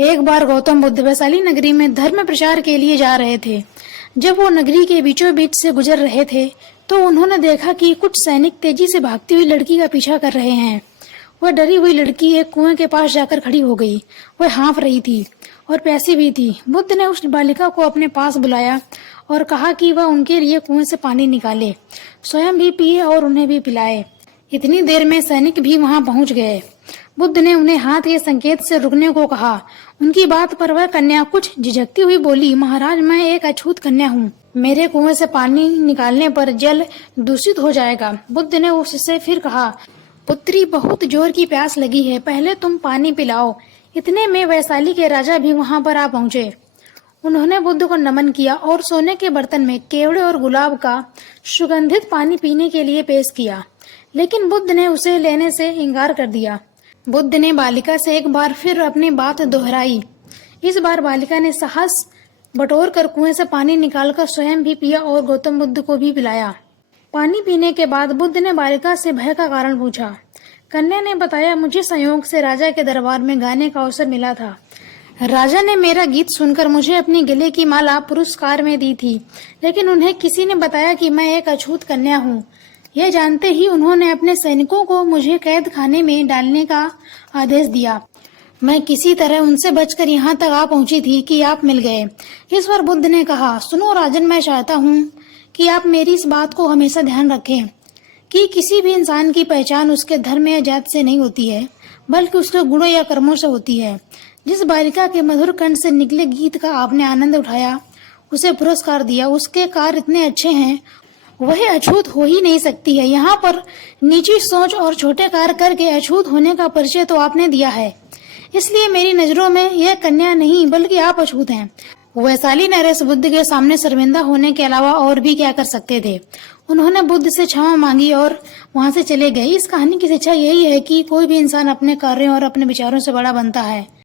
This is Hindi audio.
एक बार गौतम बुद्ध वैशाली नगरी में धर्म प्रचार के लिए जा रहे थे। जब वो नगरी के बीचों बीच से गुजर रहे थे तो उन्होंने देखा कि कुछ सैनिक तेजी से भागती हुई लड़की का पीछा कर रहे हैं। वह डरी हुई लड़की एक कुएं के पास जाकर खड़ी हो गई। वह हाँफ रही थी और प्यासी भी थी। बुद्ध ने उस बालिका को अपने पास बुलाया और कहा कि वह उनके लिए कुएं से पानी निकाले, स्वयं भी पिए और उन्हें भी पिलाए। इतनी देर में सैनिक भी वहां पहुंच गए। बुद्ध ने उन्हें हाथ के संकेत से रुकने को कहा। उनकी बात पर वह कन्या कुछ झिझकती हुई बोली, महाराज, मैं एक अछूत कन्या हूँ। मेरे कुएं से पानी निकालने पर जल दूषित हो जाएगा। बुद्ध ने उससे फिर कहा, पुत्री, बहुत जोर की प्यास लगी है, पहले तुम पानी पिलाओ। इतने में वैशाली के राजा भी वहां पर आ पहुंचे। उन्होंने बुद्ध को नमन किया और सोने के बर्तन में केवड़े और गुलाब का सुगंधित पानी पीने के लिए पेश किया, लेकिन बुद्ध ने उसे लेने से इनकार कर दिया। बुद्ध ने बालिका से एक बार फिर अपनी बात दोहराई। इस बार बालिका ने साहस बटोर कर कुएं से पानी निकालकर स्वयं भी पिया और गौतम बुद्ध को भी पिलाया। पानी पीने के बाद बुद्ध ने बालिका से भय का कारण पूछा। कन्या ने बताया, मुझे संयोग से राजा के दरबार में गाने का अवसर मिला था। राजा ने मेरा गीत सुनकर मुझे अपनी गले की माला पुरस्कार में दी थी, लेकिन उन्हें किसी ने बताया कि मैं एक अछूत कन्या हूँ। यह जानते ही उन्होंने अपने सैनिकों को मुझे कैद खाने में डालने का आदेश दिया। मैं किसी तरह उनसे बचकर यहाँ तक आ पहुँची थी कि आप मिल गए। इस पर बुद्ध ने कहा, सुनो राजन, मैं चाहता हूँ कि आप मेरी इस बात को हमेशा ध्यान रखें कि किसी भी इंसान की पहचान उसके धर्म या जात से नहीं होती है, बल्कि उसके गुणों या कर्मों से होती है। जिस बालिका के मधुर कंठ से निकले गीत का आपने आनंद उठाया, उसे पुरस्कार दिया, उसके कार्य इतने अच्छे हैं, वह अछूत हो ही नहीं सकती है। यहाँ पर नीची सोच और छोटे कार्य करके अछूत होने का परिचय तो आपने दिया है, इसलिए मेरी नजरों में यह कन्या नहीं बल्कि आप अछूत हैं। वैशाली नरेश बुद्ध के सामने शर्मिंदा होने के अलावा और भी क्या कर सकते थे। उन्होंने बुद्ध से क्षमा मांगी और वहां से चले गए। इस कहानी की शिक्षा यही है कि कोई भी इंसान अपने कार्यों और अपने विचारों से बड़ा बनता है।